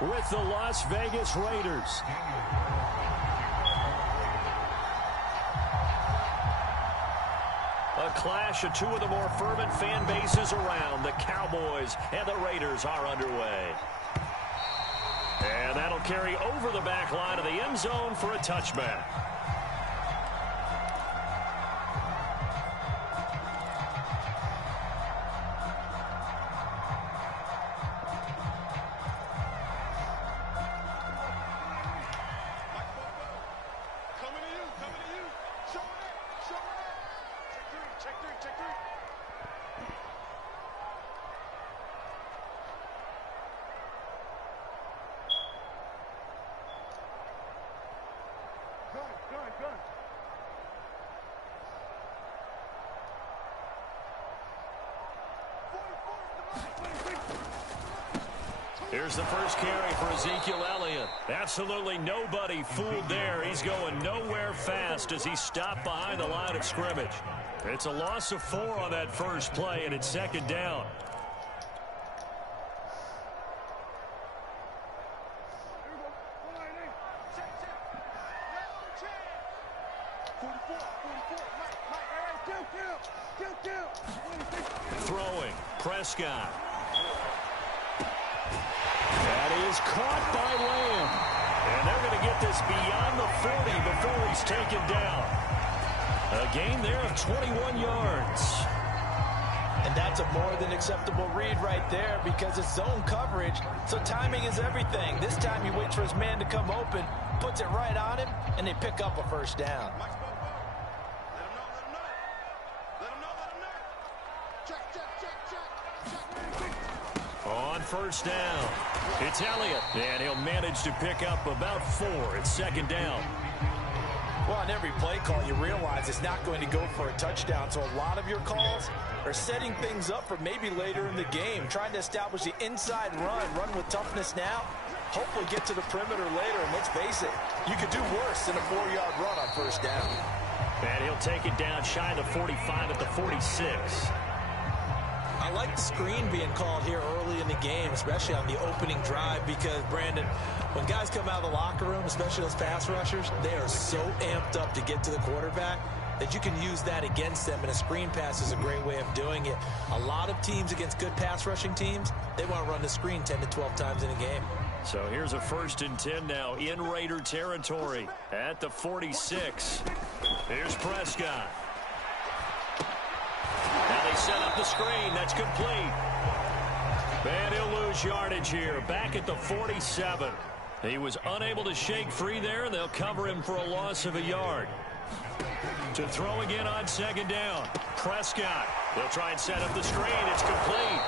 with the Las Vegas Raiders. A clash of two of the more fervent fan bases around. The Cowboys and the Raiders are underway. And that'll carry over the back line of the end zone for a touchback. Here's the first carry for Ezekiel Elliott. Absolutely nobody fooled there. He's going nowhere fast as he stopped behind the line of scrimmage. It's a loss of 4 on that first play, and it's second down. Throwing, Prescott. That is caught by Lamb. And they're going to get this beyond the 40 before he's taken down. A gain there of 21 yards. And that's a more than acceptable read right there because it's zone coverage, so timing is everything. This time he waits for his man to come open, puts it right on him, and they pick up a first down. On first down, it's Elliott, and he'll manage to pick up about 4. It's second down. Well, on every play call, you realize it's not going to go for a touchdown, so a lot of your calls are setting things up for maybe later in the game, trying to establish the inside run with toughness now, hopefully get to the perimeter later, and let's face it, you could do worse than a 4-yard run on first down. And he'll take it down shy of the 45 at the 46. I like the screen being called here early in the game, especially on the opening drive, because, Brandon, when guys come out of the locker room, especially those pass rushers, they are so amped up to get to the quarterback that you can use that against them, and a screen pass is a great way of doing it. A lot of teams against good pass rushing teams, they want to run the screen 10 to 12 times in a game. So here's a 1st and 10 now in Raider territory at the 46. Here's Prescott. Now they set up the screen. That's complete. And he'll lose yardage here. Back at the 47. He was unable to shake free there. They'll cover him for a loss of a yard. To throw again on second down. Prescott. They'll try and set up the screen. It's complete.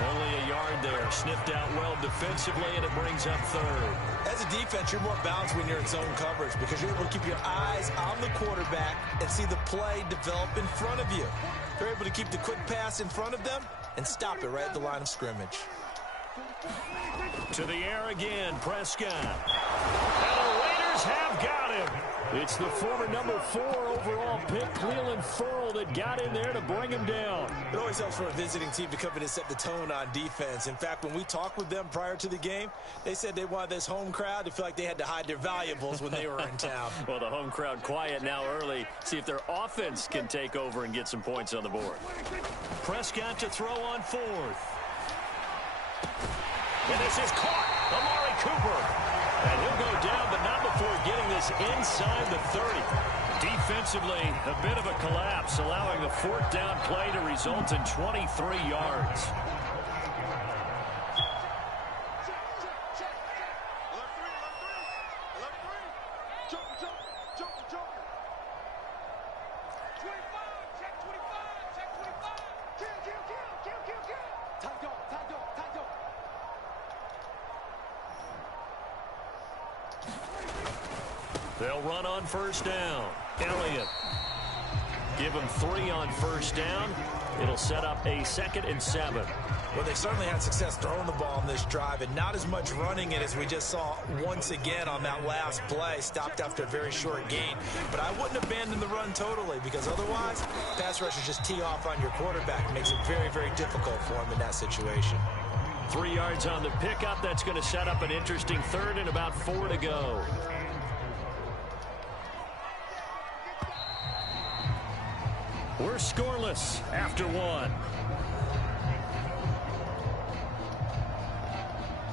Only a yard there. Sniffed out well defensively, and it brings up 3rd. As a defense, you're more balanced when you're in zone coverage because you're able to keep your eyes on the quarterback and see the play develop in front of you. They're able to keep the quick pass in front of them and stop it right at the line of scrimmage. To the air again, Prescott. And the Raiders have got him. It's the former number 4 overall pick, Cleveland Ferrell, that got in there to bring him down. It always helps for a visiting team to come in and set the tone on defense. In fact, when we talked with them prior to the game, they said they wanted this home crowd to feel like they had to hide their valuables when they were in town. Well, the home crowd quiet now early. See if their offense can take over and get some points on the board. Prescott to throw on 4th. And this is caught. Amari Cooper. And he'll go down, but not before getting this inside the 30. Defensively, a bit of a collapse, allowing the 4th down play to result in 23 yards. They'll run on first down. Elliott. Give him 3 on first down. It'll set up a 2nd and 7. Well, they certainly had success throwing the ball on this drive and not as much running it as we just saw once again on that last play. Stopped after a very short gain. But I wouldn't abandon the run totally because otherwise, pass rushers just tee off on your quarterback. It makes it very, very difficult for him in that situation. 3 yards on the pickup. That's going to set up an interesting 3rd and about 4 to go. We're scoreless after 1.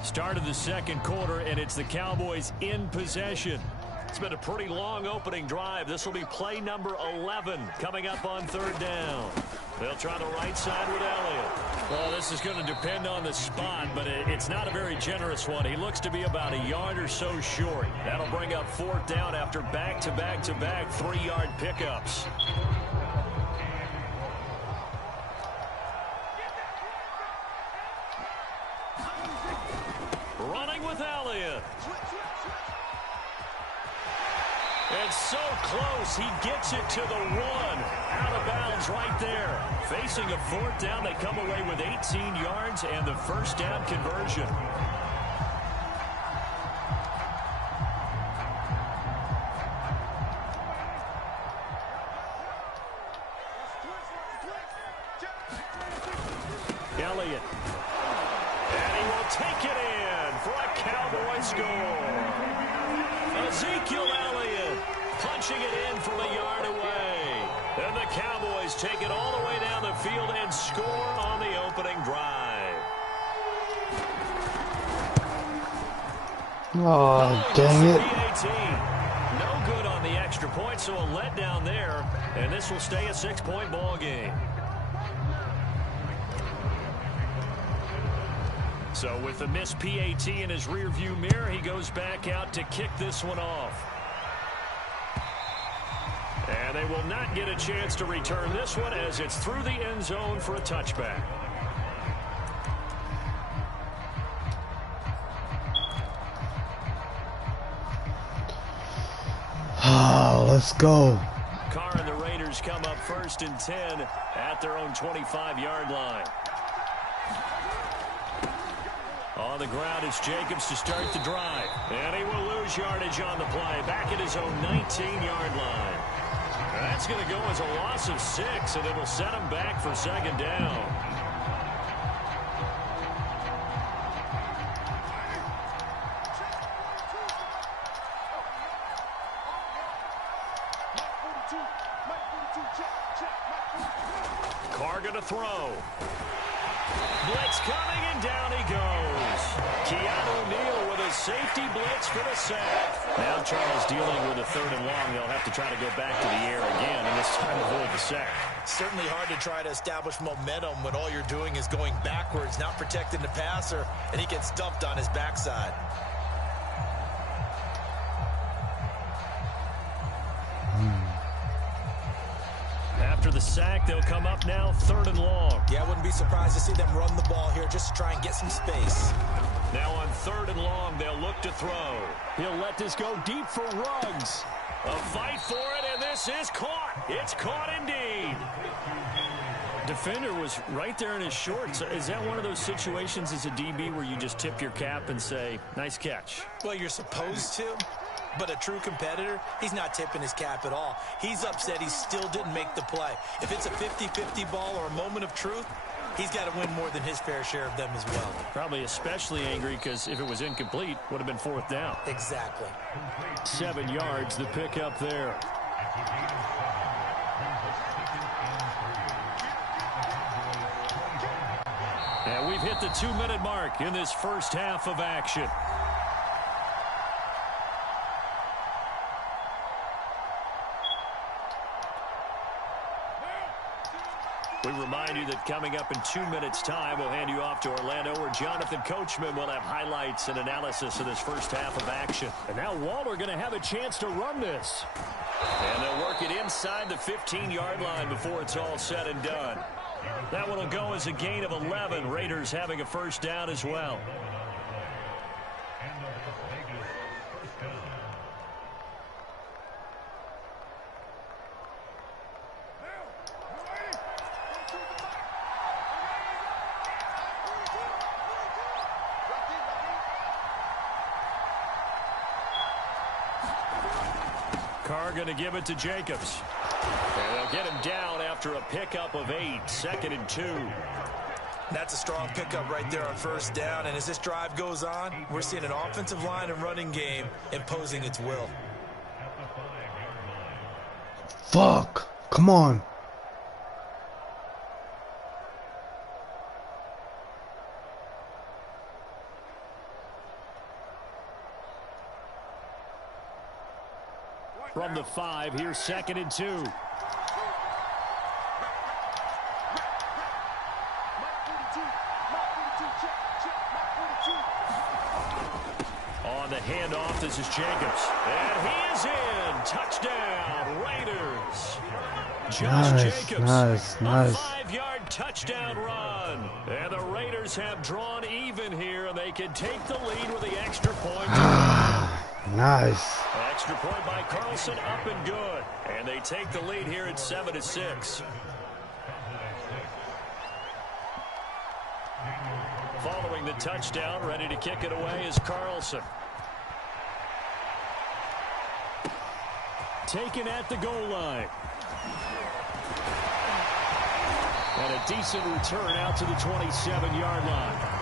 Start of the second quarter, and it's the Cowboys in possession. It's been a pretty long opening drive. This will be play number 11 coming up on 3rd down. They'll try the right side with Elliott. Well, this is going to depend on the spot, but it's not a very generous one. He looks to be about a yard or so short. That'll bring up 4th down after back-to-back-to-back 3-yard pickups. Running with Elliott. And so close, he gets it to the 1. Out of bounds right there. Facing a 4th down, they come away with 18 yards and the 1st down conversion. Elliott. And he will take it in for a Cowboy score. Ezekiel Elliott punching it in from a yard away. And the Cowboys take it all the way down the field and score on the opening drive. Oh, dang it. No good on the extra point, so a letdown there. And this will stay a 6-point ball game. So with the missed PAT in his rearview mirror, he goes back out to kick this one off. And they will not get a chance to return this one as it's through the end zone for a touchback. Oh, let's go. Carr and the Raiders come up 1st and 10 at their own 25-yard line. On the ground is Jacobs to start the drive. And he will lose yardage on the play. Back at his own 19-yard line. That's going to go as a loss of 6, and it'll set him back for 2nd down. Carr going to throw. Blitz coming, and down he goes. Keanu Neal with a safety blitz for the sack. Now Charles dealing with a 3rd and long. They'll have to try to go back to the air again, and this time avoid the sack. Certainly hard to try to establish momentum when all you're doing is going backwards, not protecting the passer, and he gets dumped on his backside. After the sack, they'll come up now 3rd and long. Yeah, I wouldn't be surprised to see them run the ball here just to try and get some space. Now on 3rd and long, they'll look to throw. He'll let this go deep for Ruggs. A fight for it, and this is caught. It's caught indeed. Defender was right there in his shorts. Is that one of those situations as a DB where you just tip your cap and say, nice catch? Well, you're supposed to. But a true competitor, he's not tipping his cap at all. He's upset he still didn't make the play. If it's a 50-50 ball or a moment of truth, he's got to win more than his fair share of them as well. Probably especially angry because if it was incomplete, would have been 4th down. Exactly. 7 yards, the pickup there. And we've hit the 2-minute mark in this first half of action. We remind you that coming up in 2 minutes' time, we'll hand you off to Orlando, where Jonathan Coachman will have highlights and analysis of this first half of action. And now Waller going to have a chance to run this. And they'll work it inside the 15-yard line before it's all said and done. That one will go as a gain of 11. Raiders having a 1st down as well. Carr going to give it to Jacobs. And they'll get him down after a pickup of 8. 2nd and 2. That's a strong pickup right there on first down. And as this drive goes on, we're seeing an offensive line and running game imposing its will. Fuck. Come on. From the 5, here's 2nd and 2. On the handoff, this is Jacobs. And he is in. Touchdown, Raiders. Josh Jacobs, nice. a 5-yard touchdown run. And the Raiders have drawn even here, and they can take the lead with the extra point. Nice. Extra point by Carlson, up and good. And they take the lead here at 7-6. Following the touchdown, ready to kick it away is Carlson. Taken at the goal line. And a decent return out to the 27-yard line.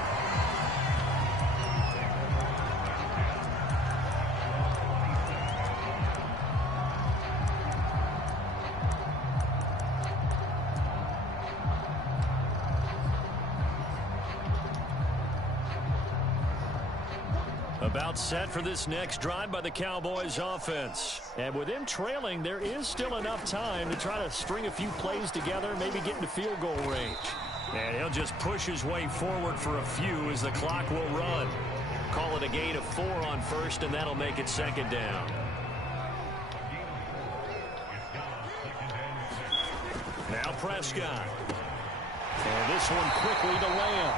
About set for this next drive by the Cowboys offense. And with them trailing, there is still enough time to try to string a few plays together, maybe get into field goal range. And he'll just push his way forward for a few as the clock will run. Call it a gain of 4 on first, and that'll make it 2nd down. Now Prescott. And this one quickly to Lamb.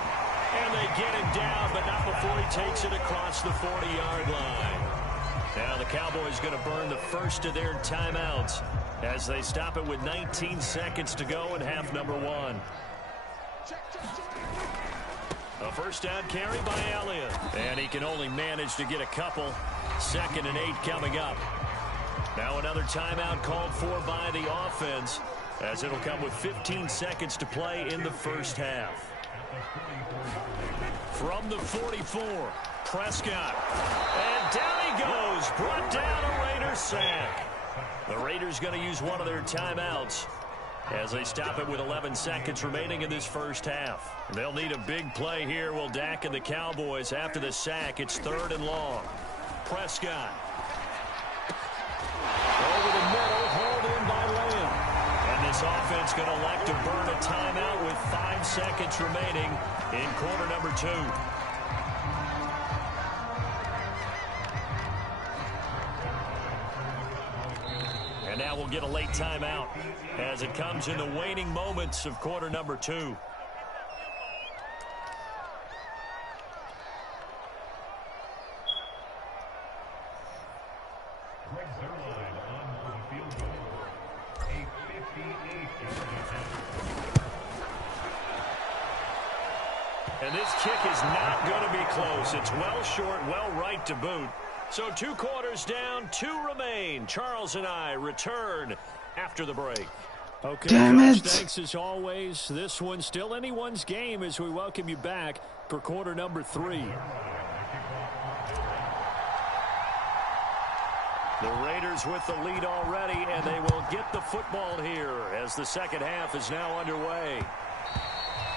And they get him down, but not before he takes it across the 40-yard line. Now the Cowboys going to burn the first of their timeouts as they stop it with 19 seconds to go in half number 1. A first down carry by Elliott. And he can only manage to get a couple. 2nd and 8 coming up. Now another timeout called for by the offense as it'll come with 15 seconds to play in the first half. From the 44, Prescott. And down he goes. Brought down a Raiders sack. The Raiders going to use one of their timeouts as they stop it with 11 seconds remaining in this first half. They'll need a big play here, will Dak and the Cowboys. After the sack, it's 3rd and long. Prescott. Over the middle, hauled in by Lamb. And this offense going to elect to burn a timeout with 5 seconds remaining in quarter number 2. And now we'll get a late timeout as it comes in the waning moments of quarter number 2. And this kick is not going to be close. It's well short, well right to boot. So 2 quarters down, 2 remain. Charles and I return after the break. Okay, Damn Coach, it. thanks as always. This one's still anyone's game as we welcome you back for quarter number 3. The Raiders with the lead already, and they will get the football here as the second half is now underway.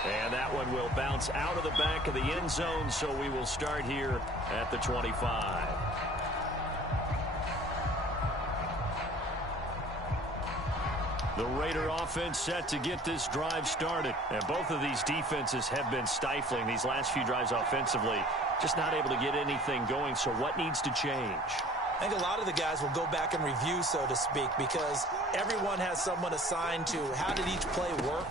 And that one will bounce out of the back of the end zone, so we will start here at the 25. The Raider offense set to get this drive started. And both of these defenses have been stifling these last few drives offensively. Just not able to get anything going, so what needs to change? I think a lot of the guys will go back and review, so to speak, because everyone has someone assigned to how did each play work.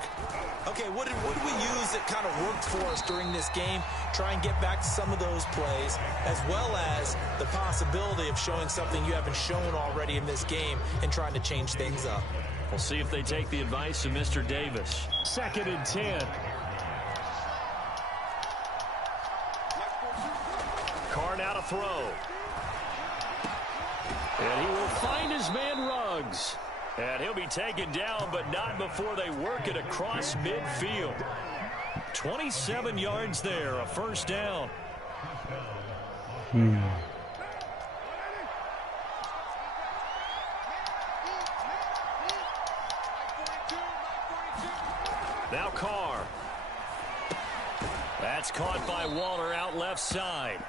Okay, what did we use that kind of worked for us during this game? Try and get back to some of those plays, as well as the possibility of showing something you haven't shown already in this game and trying to change things up. We'll see if they take the advice of Mr. Davis. 2nd and 10. Carr now to throw. And he will find his man Ruggs. And he'll be taken down, but not before they work it across midfield. 27 yards there, a first down. Now Carr. That's caught by Waller out left side.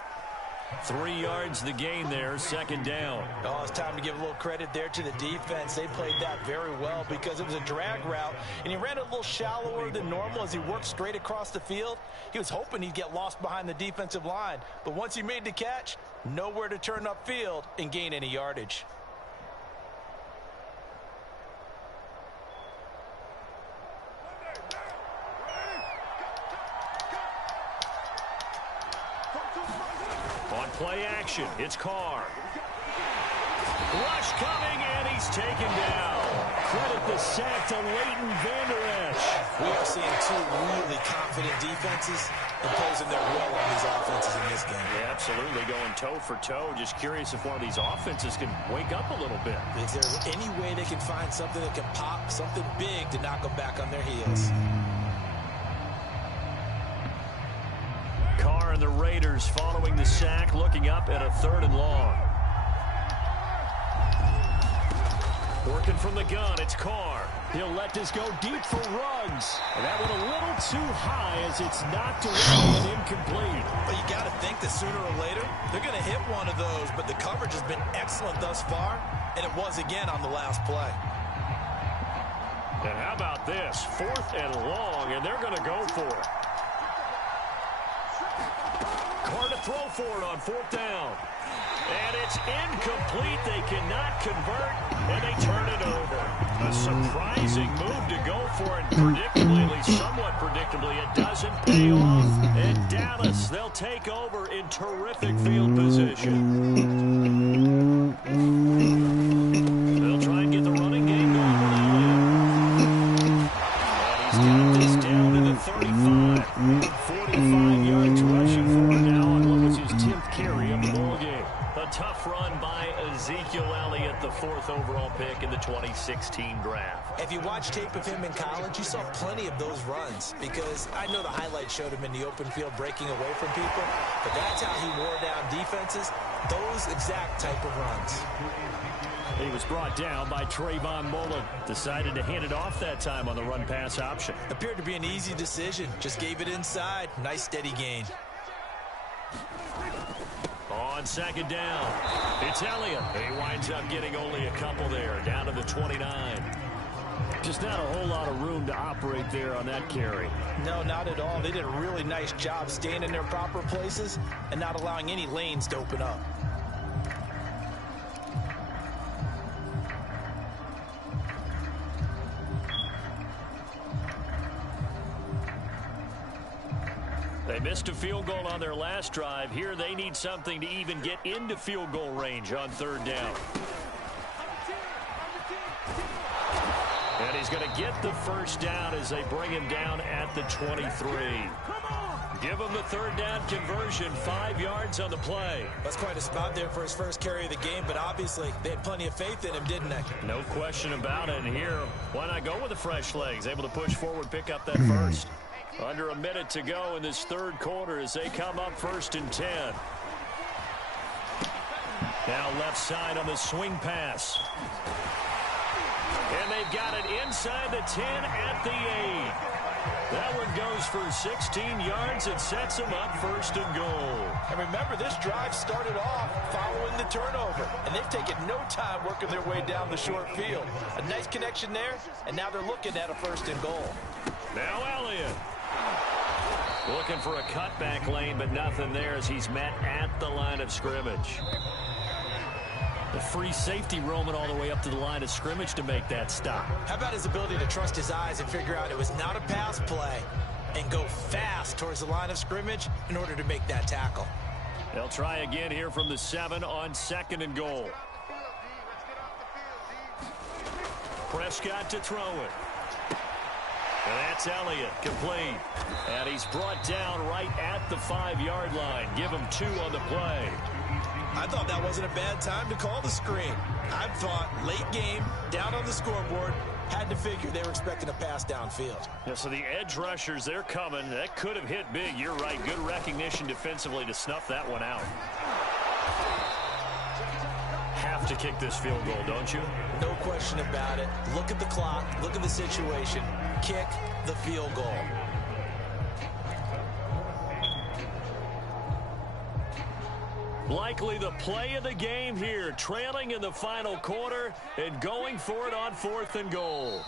3 yards the gain there, second down. Oh, it's time to give a little credit there to the defense. They played that very well because it was a drag route, and he ran it a little shallower than normal as he worked straight across the field. He was hoping he'd get lost behind the defensive line, but once he made the catch, nowhere to turn upfield and gain any yardage. Play action. It's Carr. Rush coming, and he's taken down. Credit the sack to Leighton Vander Esch. We are seeing two really confident defenses imposing their will on these offenses in this game. Yeah, absolutely, going toe for toe. Just curious if one of these offenses can wake up a little bit. Is there any way they can find something that can pop, something big to knock them back on their heels? Carr and the Raiders following the sack, looking up at a 3rd and long. Working from the gun, it's Carr. He'll let this go deep for Ruggs. And that went a little too high as it's knocked away and incomplete. But you got to think that sooner or later, they're going to hit one of those. But the coverage has been excellent thus far, and it was again on the last play. And how about this? 4th and long, and they're going to go for it. Carr to throw for it on 4th down. And it's incomplete. They cannot convert, and they turn it over. A surprising move to go for it. Predictably, at least somewhat predictably, it doesn't pay off. And Dallas, they'll take over in terrific field position. They'll try and get the running game going with Elliott. And he's got this down to the 35. 45 yards rushing for him now on what was his 10th carry of the ball game. A tough run by Ezekiel Elliott, the 4th overall pick in the 2016 draft. If you watch tape of him in college, you saw plenty of those runs because I know the highlights showed him in the open field breaking away from people, but that's how he wore down defenses, those exact type of runs. He was brought down by Trayvon Mullen. Decided to hand it off that time on the run-pass option. Appeared to be an easy decision. Just gave it inside. Nice steady gain. On 2nd down, it's Elliott. He winds up getting only a couple there, down to the 29. Just not a whole lot of room to operate there on that carry. No, not at all. They did a really nice job staying in their proper places and not allowing any lanes to open up. They missed a field goal on their last drive. Here they need something to even get into field goal range on 3rd down. And he's going to get the first down as they bring him down at the 23. Give him the 3rd down conversion, 5 yards on the play. That's quite a spot there for his first carry of the game, but obviously they had plenty of faith in him, didn't they? No question about it. And here, why not go with the fresh legs? Able to push forward, pick up that first. Under a minute to go in this 3rd quarter as they come up 1st and 10. Now left side on the swing pass. And they've got it inside the 10 at the 8. That one goes for 16 yards. It sets them up 1st and goal. And remember, this drive started off following the turnover. And they've taken no time working their way down the short field. A nice connection there, and now they're looking at a 1st and goal. Now Elliott. Looking for a cutback lane, but nothing there as he's met at the line of scrimmage. The free safety roaming all the way up to the line of scrimmage to make that stop. How about his ability to trust his eyes and figure out it was not a pass play and go fast towards the line of scrimmage in order to make that tackle. They'll try again here from the 7 on 2nd and goal. Prescott to throw it. And that's Elliott, complete. And he's brought down right at the 5-yard line. Give him 2 on the play. I thought that wasn't a bad time to call the screen. I thought late game, down on the scoreboard, had to figure they were expecting a pass downfield. Yeah, so the edge rushers, they're coming. That could have hit big. You're right. Good recognition defensively to snuff that one out. Have to kick this field goal, don't you? No question about it. Look at the clock. Look at the situation. Kick the field goal. Likely the play of the game here, trailing in the final quarter and going for it on 4th and goal.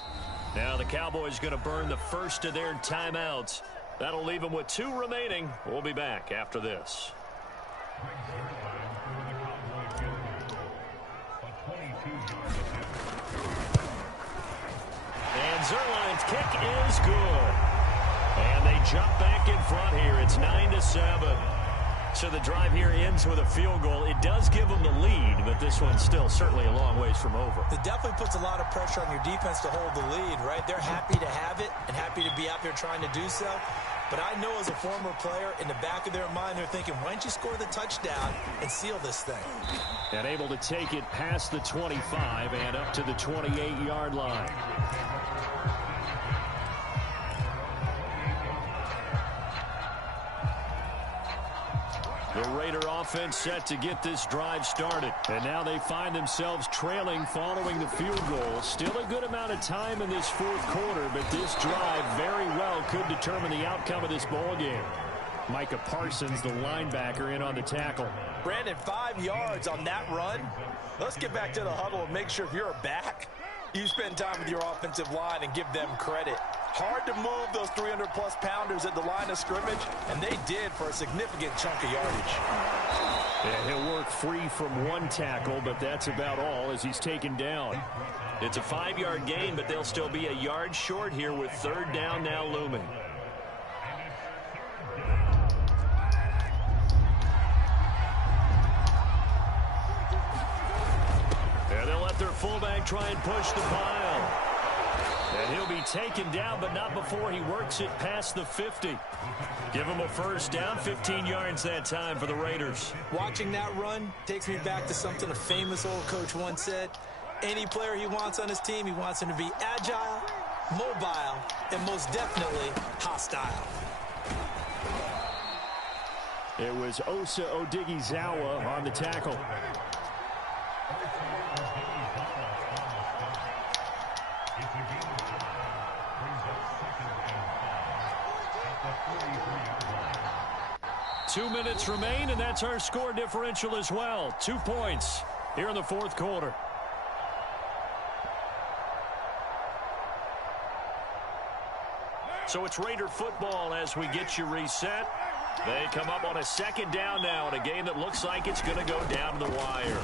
Now the Cowboys going to burn the first of their timeouts. That'll leave them with 2 remaining. We'll be back after this. And Zerline's kick is good. And they jump back in front here. It's 9-7. So the drive here ends with a field goal. It does give them the lead, but this one's still certainly a long ways from over. It definitely puts a lot of pressure on your defense to hold the lead, right? They're happy to have it and happy to be out there trying to do so. But I know as a former player, in the back of their mind, they're thinking, why don't you score the touchdown and seal this thing? And able to take it past the 25 and up to the 28-yard line. The Raider offense set to get this drive started. And now they find themselves trailing following the field goal. Still a good amount of time in this 4th quarter, but this drive very well could determine the outcome of this ball game. Micah Parsons, the linebacker, in on the tackle. Brandon, 5 yards on that run. Let's get back to the huddle and make sure if you're a back, you spend time with your offensive line and give them credit. Hard to move those 300-plus pounders at the line of scrimmage, and they did for a significant chunk of yardage. Yeah, he'll work free from 1 tackle, but that's about all as he's taken down. It's a 5-yard gain, but they'll still be a yard short here with 3rd down now looming. And they'll let their fullback try and push the pile. And he'll be taken down, but not before he works it past the 50. Give him a first down, 15 yards that time for the Raiders. Watching that run takes me back to something a famous old coach once said. Any player he wants on his team, he wants him to be agile, mobile, and most definitely hostile. It was Osa Odighizuwa on the tackle. Two minutes remain, and that's our score differential as well. 2 points here in the 4th quarter. So it's Raider football as we get you reset. They come up on a 2nd down now in a game that looks like it's going to go down to the wire.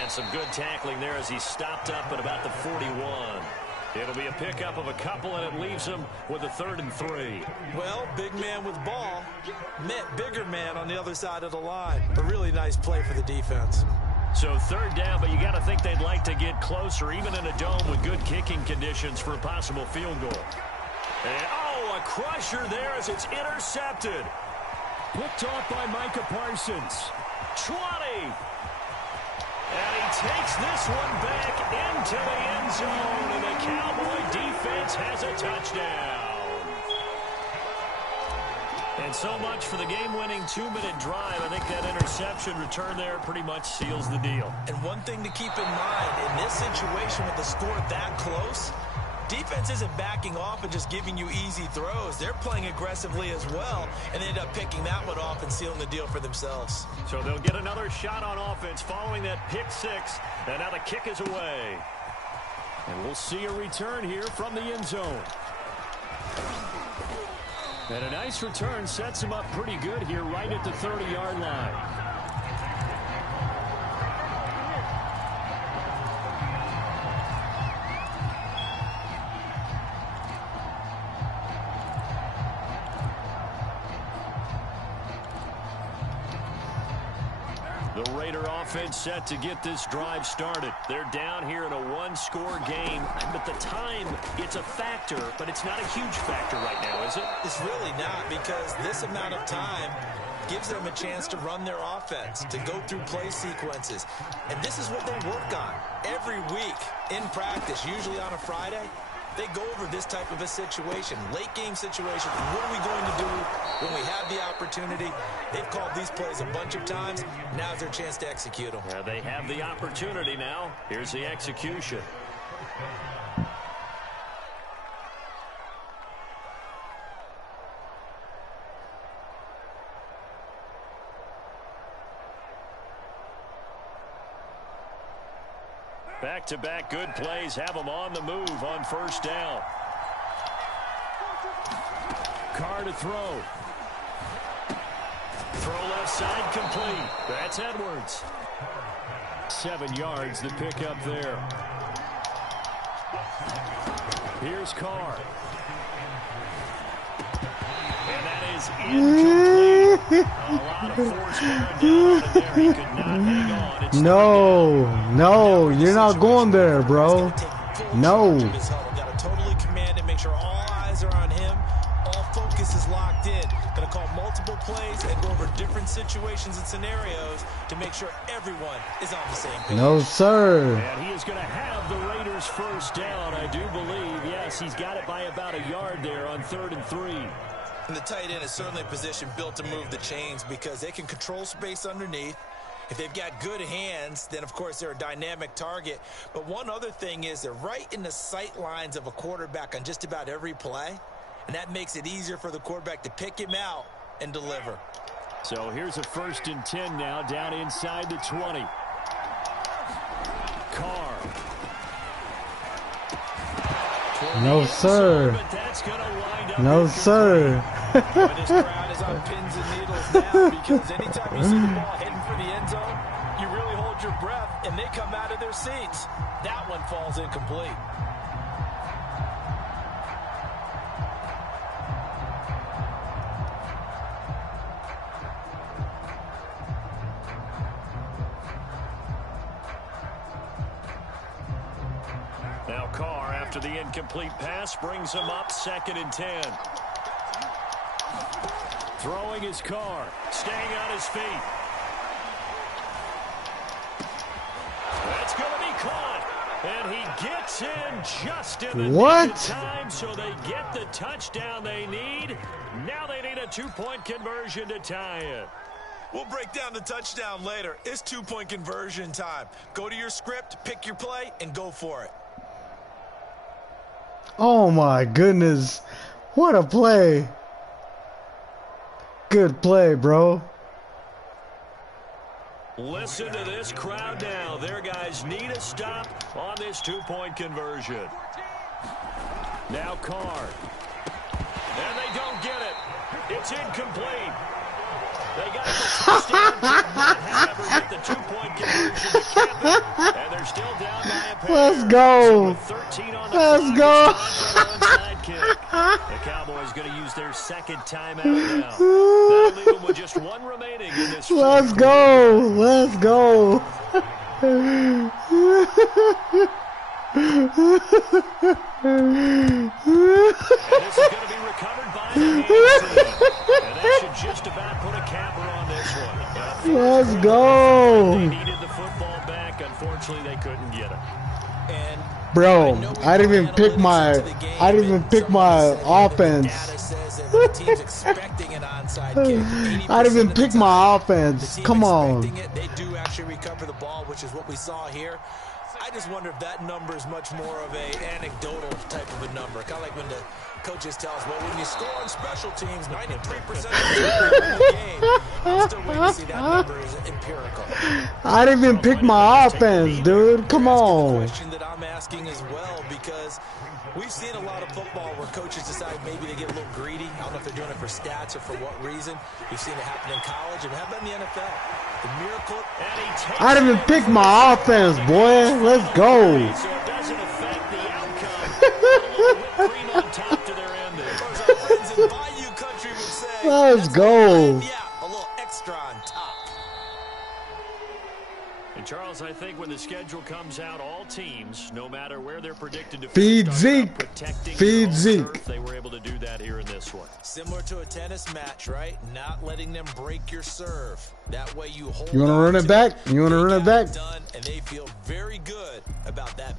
And some good tackling there as he stopped up at about the 41. It'll be a pickup of a couple, and it leaves him with a 3rd and 3. Well, big man with ball met bigger man on the other side of the line. A really nice play for the defense. So 3rd down, but you got to think they'd like to get closer, even in a dome with good kicking conditions for a possible field goal. And, oh, a crusher there as it's intercepted. Picked off by Micah Parsons. 20. And he takes this one back into the end zone, and the Cowboy defense has a touchdown. And so much for the game-winning 2-minute drive. I think that interception return there pretty much seals the deal. And one thing to keep in mind, in this situation with the score that close, defense isn't backing off and just giving you easy throws. They're playing aggressively as well, and they end up picking that one off and sealing the deal for themselves. So they'll get another shot on offense following that pick 6, and now the kick is away. And we'll see a return here from the end zone. And a nice return sets him up pretty good here right at the 30-yard line. The Raider offense set to get this drive started. They're down here in a one-score game. But the time, it's a factor, but it's not a huge factor right now, is it? It's really not, because this amount of time gives them a chance to run their offense, to go through play sequences. And this is what they work on every week in practice, usually on a Friday. They go over this type of a situation, late game situation. What are we going to do when we have the opportunity? They've called these plays a bunch of times. Now's their chance to execute them. Yeah, they have the opportunity now. Here's the execution. Back-to-back good plays have them on the move on first down. Carr to throw. Throw left side complete. That's Edwards. 7 yards the pick up there. Here's Carr. And that is incomplete. A lot of force bearing down on it there. He could not hang on. No, you're not going there, bro. No. Got to totally command it, make sure all eyes are on him. All focus is locked in. Going to call multiple plays and go over different situations and scenarios to make sure everyone is on the same page. No, sir. And he is going to have the Raiders first down, I do believe. Yes, he's got it by about a yard there on 3rd and 3. And the tight end is certainly a position built to move the chains because they can control space underneath. If they've got good hands, then, of course, they're a dynamic target. But one other thing is they're right in the sight lines of a quarterback on just about every play, and that makes it easier for the quarterback to pick him out and deliver. So here's a 1st and 10 now down inside the 20. Carr. No, sir. But that's gonna wind up No, sir. This crowd is on pins and needles now because anytime you see the ball heading for the end zone, you really hold your breath, and they come out of their seats. That one falls incomplete. Now Carr, after the incomplete pass, brings him up 2nd and 10. Throwing his Carr, staying on his feet. That's going to be caught. And he gets in just in the nick of time, so they get the touchdown they need. Now they need a 2-point conversion to tie it. We'll break down the touchdown later. It's 2-point conversion time. Go to your script, pick your play, and go for it. Oh my goodness. What a play. Good play, bro. Listen to this crowd now. Their guys need a stop on this 2-point conversion. Now Carr. And they don't get it. It's incomplete. They got the touchdown, did not, however, get the 2-point conversion to cap it, and they're still down by a pair. Let's go. So 13 on the Let's clock, go. The Cowboys going to use their 2nd timeout now. That'll leave them with just 1 remaining in this. Let's go. Let's go. And this is going to be recovered by the Hands team. And that should just about put a capper on this one. Let's go. They needed the football back. Unfortunately, they couldn't get it. And bro, I didn't even pick my offense. I didn't even pick my offense. Come on. They do actually recover the ball, which is what we saw here. I just wonder if that number is much more of a anecdotal type of a number. Kind of like when the coaches tell us, well, when you score on special teams, 93% of the game. I'm still waiting to see that number is empirical. I didn't even pick my offense, dude. Come on. That's the question that I'm asking as well, because we've seen a lot of football where coaches decide maybe they get a little greedy. I don't know if they're doing it for stats or for what reason. We've seen it happen in college, and how about in the NFL? The miracle. I didn't even pick my offense, boy. Let's go. So it doesn't affect the outcome. A little whipped cream on top to their end there. As our friends in Bayou Country would say, Let's go. Yeah, a little extra on top. Charles, I think when the schedule comes out, all teams, no matter where they're predicted to Feed finish, Zeke. Feed Zeke. They were able to do that here in this one. Similar to a tennis match, right? Not letting them break your serve. That way you hold. You want to run it back? You want to run it back? Done, and they feel very good about that